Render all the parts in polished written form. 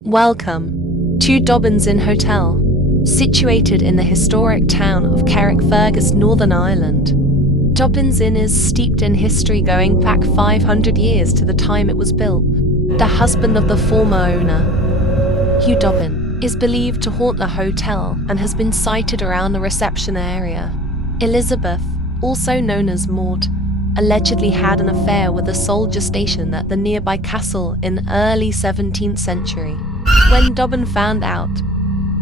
Welcome to Dobbins Inn Hotel, situated in the historic town of Carrickfergus, Northern Ireland. Dobbins Inn is steeped in history going back 500 years to the time it was built. The husband of the former owner, Hugh Dobbin, is believed to haunt the hotel and has been sighted around the reception area. Elizabeth, also known as Maud, allegedly had an affair with a soldier stationed at the nearby castle in early 17th century. When Dobbin found out,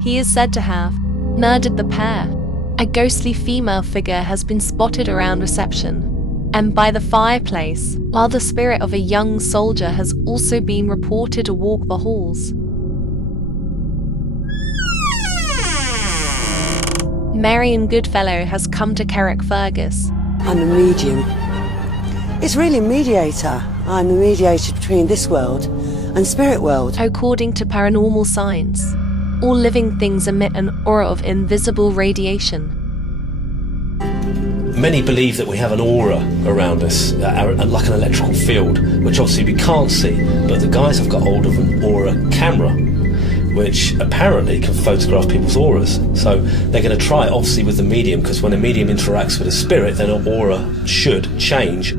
he is said to have murdered the pair. A ghostly female figure has been spotted around reception and by the fireplace, while the spirit of a young soldier has also been reported to walk the halls. Marion Goodfellow has come to Carrickfergus. I'm a medium. It's really a mediator. I'm a mediator between this world and spirit world. According to paranormal science, all living things emit an aura of invisible radiation. Many believe that we have an aura around us, like an electrical field, which obviously we can't see, but the guys have got hold of an aura camera, which apparently can photograph people's auras. So they're going to try it, obviously, with the medium, because when a medium interacts with a spirit, then an aura should change.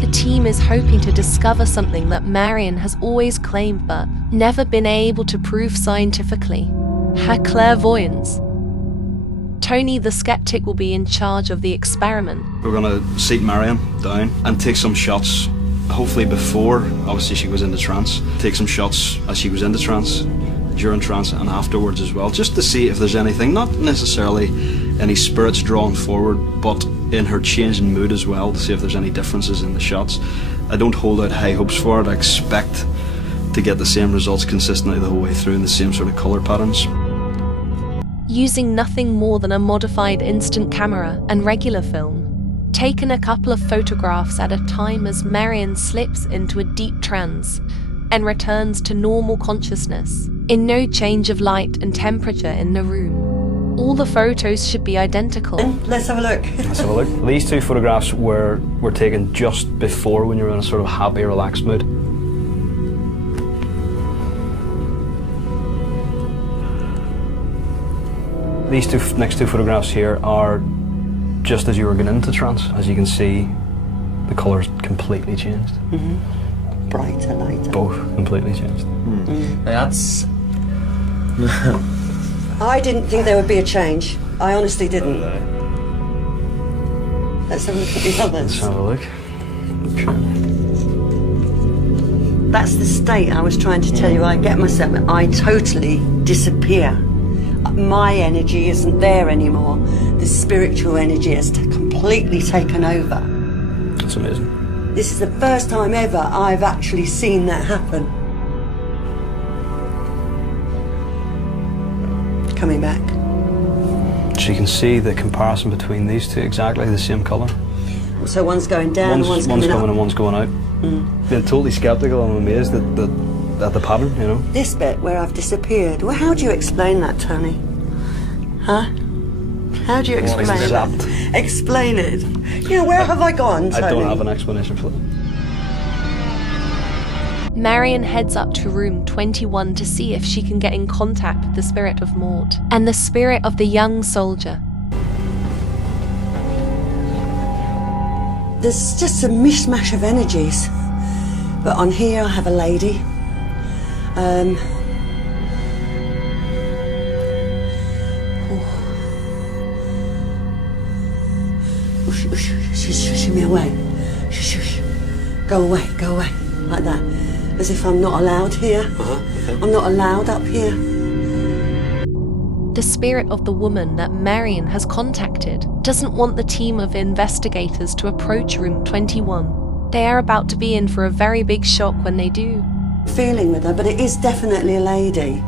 The team is hoping to discover something that Marion has always claimed but never been able to prove scientifically: her clairvoyance. Tony the skeptic will be in charge of the experiment. We're going to sit Marion down and take some shots, hopefully before, obviously, she goes into trance. Take some shots as she goes into trance, during trance and afterwards as well, just to see if there's anything, not necessarily any spirits drawn forward, but in her change in mood as well, to see if there's any differences in the shots. I don't hold out high hopes for it. I expect to get the same results consistently the whole way through in the same sort of colour patterns. Using nothing more than a modified instant camera and regular film, taken a couple of photographs at a time as Marion slips into a deep trance and returns to normal consciousness, in no change of light and temperature in the room. All the photos should be identical. Let's have a look. Let's have a look. These two photographs were taken just before, when you're in a sort of happy, relaxed mood. These next two photographs here are just as you were getting into trance. As you can see, the colours completely changed. Mm-hmm. Brighter, lighter. Both completely changed. That's... I didn't think there would be a change. I honestly didn't. Let's have a look at the others. Let's have a look. Okay. That's the state I was trying to tell you. I get myself, I totally disappear. My energy isn't there anymore. The spiritual energy has completely taken over. That's amazing. This is the first time ever I've actually seen that happen. Coming back. So you can see the comparison between these two, exactly the same colour. So one's going down and one's coming up. and one's going out. Being totally sceptical and amazed at the pattern, you know. This bit where I've disappeared, well, how do you explain that, Tony? Huh? How do you explain it? Explain it. You know, where have I gone, Tony? I don't have an explanation for that. Marion heads up to room 21 to see if she can get in contact with the spirit of Maud and the spirit of the young soldier. There's just a mishmash of energies. But on here I have a lady. Shush me away. Shush. Go away, like that. As if I'm not allowed here. Okay. I'm not allowed up here. The spirit of the woman that Marion has contacted doesn't want the team of investigators to approach room 21. They are about to be in for a very big shock when they do. Feeling with her, but it is definitely a lady.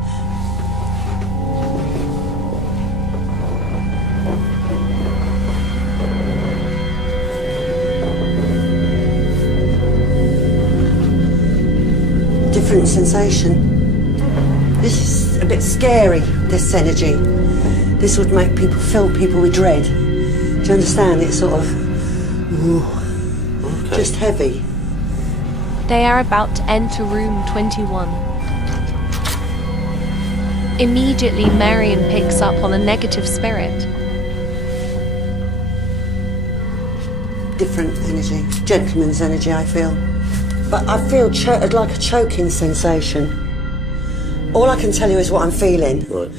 Different sensation. This is a bit scary, this energy. This would make people fill people with dread. Do you understand? It's sort of just heavy. They are about to enter room 21. Immediately, Marion picks up on a negative spirit. Different energy, gentleman's energy, I feel. But I feel like a choking sensation. All I can tell you is what I'm feeling. Right.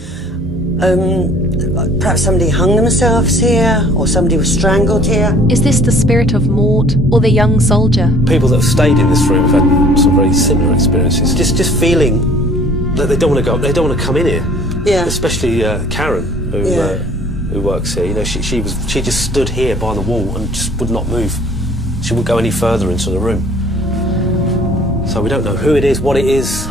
Perhaps somebody hung themselves here, or somebody was strangled here. Is this the spirit of Maud or the young soldier? People that have stayed in this room have had some very similar experiences. Just feeling that they don't want to go, they don't want to come in here. Yeah. Especially Karen, who works here. You know, she just stood here by the wall and just would not move. She wouldn't go any further into the room. So we don't know who it is, what it is.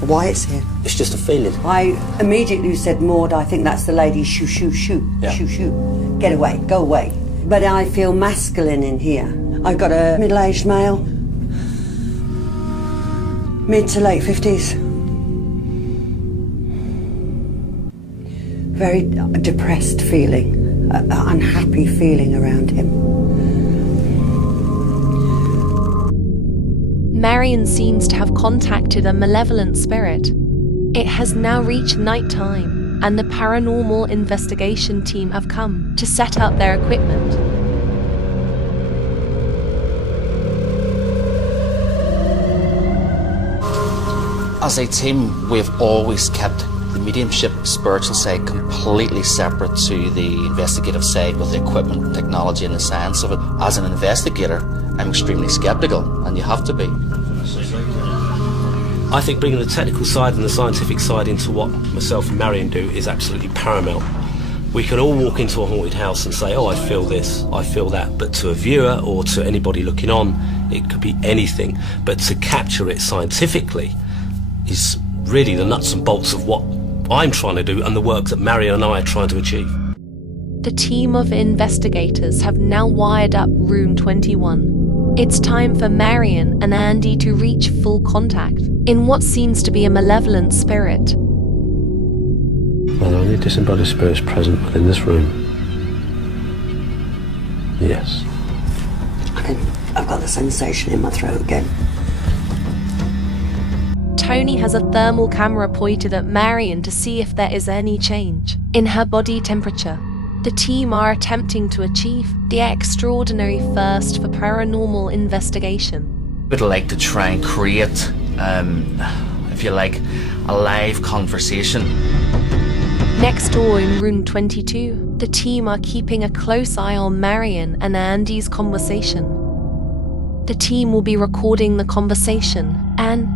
Why it's here. It's just a feeling. I immediately said, Maud, I think that's the lady, shoo, shoo, shoo, Yeah. shoo, shoo. Get away, go away. But I feel masculine in here. I've got a middle-aged male, mid to late 50s. Very depressed feeling, unhappy feeling around him. Marion seems to have contacted a malevolent spirit. It has now reached night time, and the paranormal investigation team have come to set up their equipment. As a team, we've always kept the mediumship spiritual side completely separate to the investigative side with the equipment, technology and the science of it. As an investigator, I'm extremely sceptical, and you have to be. I think bringing the technical side and the scientific side into what myself and Marion do is absolutely paramount. We can all walk into a haunted house and say, oh, I feel this, I feel that, but to a viewer or to anybody looking on, it could be anything. But to capture it scientifically is really the nuts and bolts of what I'm trying to do and the work that Marion and I are trying to achieve. The team of investigators have now wired up room 21. It's time for Marion and Andy to reach full contact in what seems to be a malevolent spirit. Are there any disembodied spirits present within this room? Yes. I've got the sensation in my throat again. Tony has a thermal camera pointed at Marion to see if there is any change in her body temperature. The team are attempting to achieve the extraordinary first for paranormal investigation. We'd like to try and create, if you like, a live conversation. Next door in room 22, the team are keeping a close eye on Marion and Andy's conversation. The team will be recording the conversation, and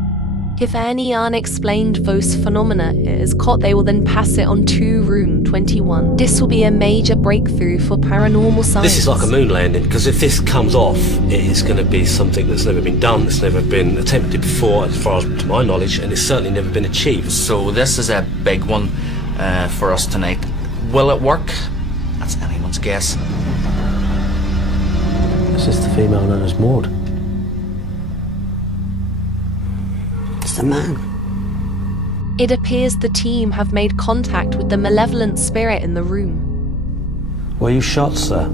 if any unexplained ghost phenomena is caught, they will then pass it on to room 21. This will be a major breakthrough for paranormal science. This is like a moon landing, because if this comes off, it is going to be something that's never been done, it's never been attempted before, as far as to my knowledge, and it's certainly never been achieved. So this is a big one for us tonight. Will it work? That's anyone's guess. Is this the female known as Maud? It's the man. It appears the team have made contact with the malevolent spirit in the room. Were you shot, sir?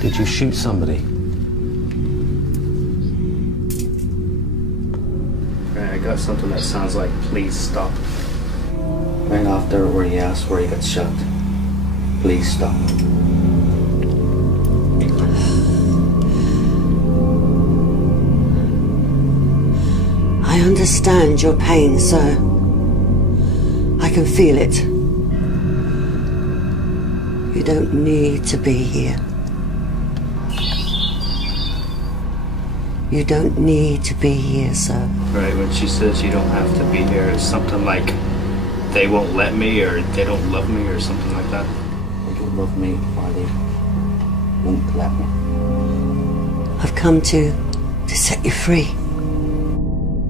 Did you shoot somebody? I got something that sounds like, please stop. Right after where he asked where he got shot. Please stop. I understand your pain, sir. I can feel it. You don't need to be here. You don't need to be here, sir. Right, when she says you don't have to be here, it's something like they won't let me, or they don't love me, or something like that. They don't love me, or they won't let me. I've come to set you free.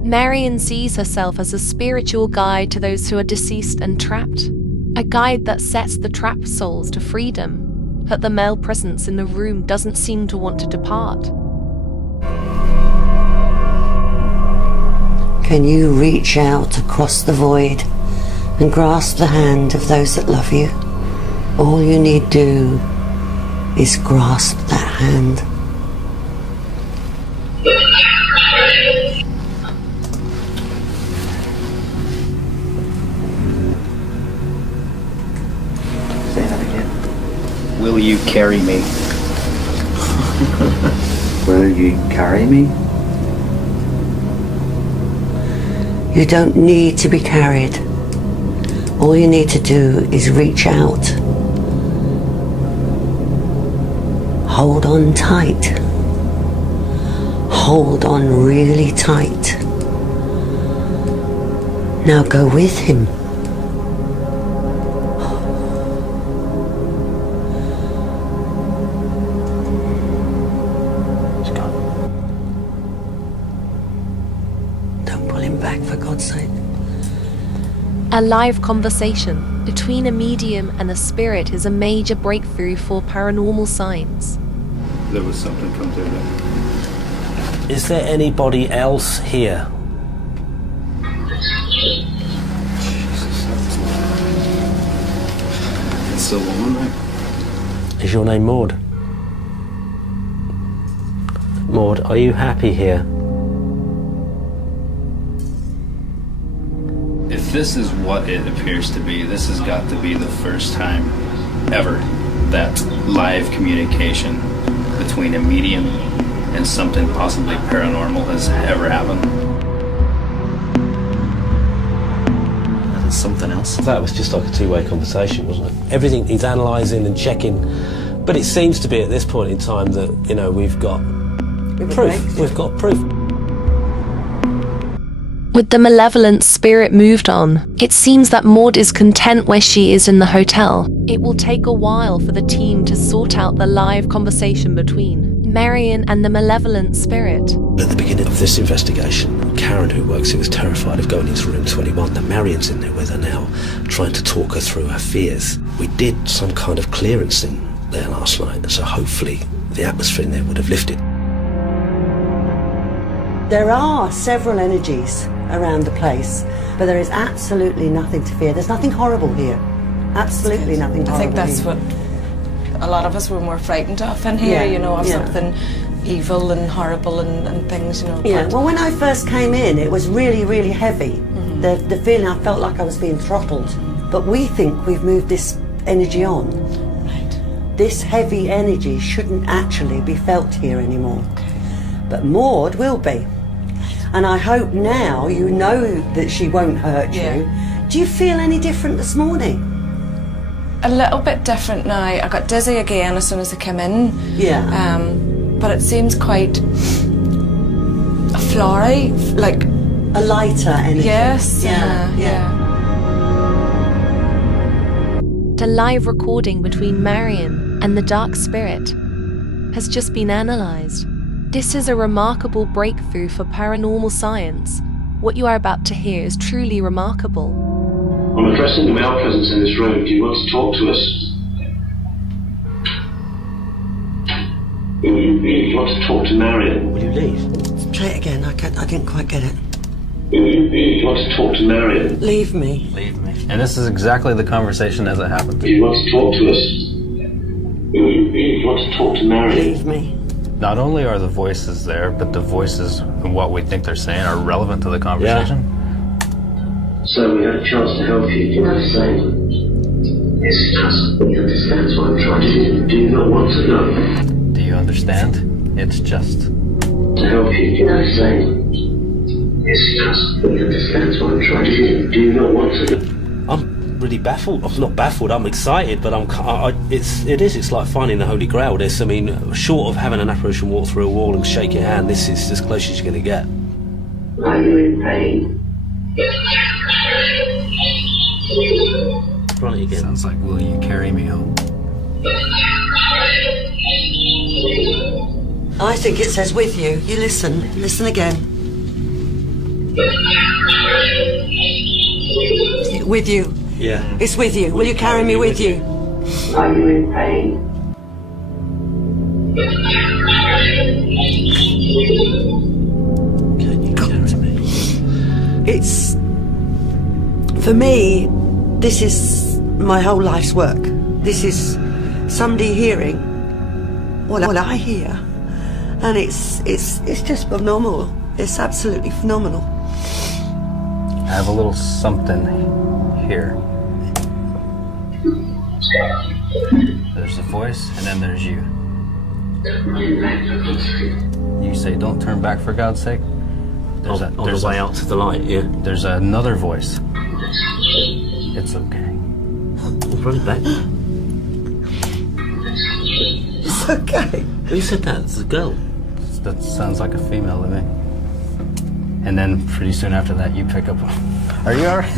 Marion sees herself as a spiritual guide to those who are deceased and trapped. A guide that sets the trapped souls to freedom. But the male presence in the room doesn't seem to want to depart. Can you reach out across the void and grasp the hand of those that love you? All you need do is grasp that hand. Say that again. Will you carry me? Will you carry me? You don't need to be carried. All you need to do is reach out. Hold on tight. Hold on really tight. Now go with him. It's gone. Don't pull him back, for God's sake. A live conversation between a medium and a spirit is a major breakthrough for paranormal science. There was something come through there. Is there anybody else here? It's the woman, right? Is your name Maud? Maud, are you happy here? If this is what it appears to be, this has got to be the first time ever that live communication between a medium and something possibly paranormal has ever happened. And something else. That was just like a two-way conversation, wasn't it? Everything he's analysing and checking, but it seems to be at this point in time that, you know, we've got proof. We've got proof. With the malevolent spirit moved on, it seems that Maud is content where she is in the hotel. It will take a while for the team to sort out the live conversation between Marion and the malevolent spirit. At the beginning of this investigation, Karen, who works here, was terrified of going into room 21. Now Marion's in there with her now, trying to talk her through her fears. We did some kind of clearancing there last night, so hopefully the atmosphere in there would have lifted. There are several energies around the place, but there is absolutely nothing to fear. There's nothing horrible here. Absolutely nothing horrible. I think that's here. what a lot of us were more frightened of in here, you know, of something evil and horrible and things, you know. Yeah, well, when I first came in, it was really, really heavy. The feeling, I felt like I was being throttled. But we think we've moved this energy on. Right. This heavy energy shouldn't actually be felt here anymore. But Maud will be. And I hope now you know that she won't hurt you. Do you feel any different this morning? A little bit different now. I got dizzy again as soon as I came in. Yeah. But it seems quite flowery, like a lighter energy. Yes. Yeah. The live recording between Marion and the dark spirit has just been analysed. This is a remarkable breakthrough for paranormal science. What you are about to hear is truly remarkable. I'm addressing the male presence in this room. Do you want to talk to us? Do you want to talk to Marion? Will you leave? Say it again, I didn't quite get it. Do you want to talk to Marion? Leave me. Leave me. And this is exactly the conversation as it happened. Do you want to talk to us? Do you want to talk to Marion? Leave me. Not only are the voices there, but the voices and what we think they're saying are relevant to the conversation. So we had a chance to help you, do you understand? Yes, it does. He understands what I'm trying to do. Do you not want to know? Do you understand? It's just To help you, do you understand? Yes, it does. He understands what I'm trying to do. Do you not want to know? I'm really baffled. I'm not baffled. I'm excited, but it's like finding the Holy Grail. This, I mean, short of having an apparition walk through a wall and shake your hand, this is as close as you're going to get. Are you in pain? Run it again. sounds like "Will you carry me home?" I think it says with you. You listen. Listen again. With you. Yeah. It's with you. Will you carry me with you? Are you in pain? Can you carry me? It's, for me, this is my whole life's work. this is somebody hearing what I hear, and it's just phenomenal. It's absolutely phenomenal. I have a little something here. There's the voice, and then there's you. You say, "Don't turn back for God's sake." There's On the way out to the light, yeah. There's another voice. It's okay. We'll run it back. It's okay. Who said that? It's a girl. That sounds like a female to me. And then pretty soon after that, you pick up. Are you alright?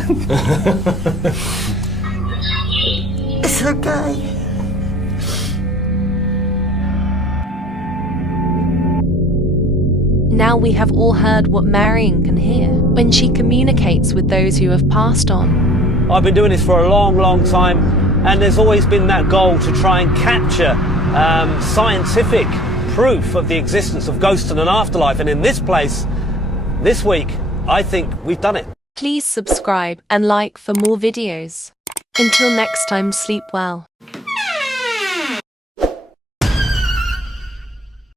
It's okay. Now we have all heard what Marion can hear when she communicates with those who have passed on. I've been doing this for a long, long time, and there's always been that goal to try and capture scientific proof of the existence of ghosts and an afterlife. And in this place, this week, I think we've done it. Please subscribe and like for more videos. Until next time, sleep well.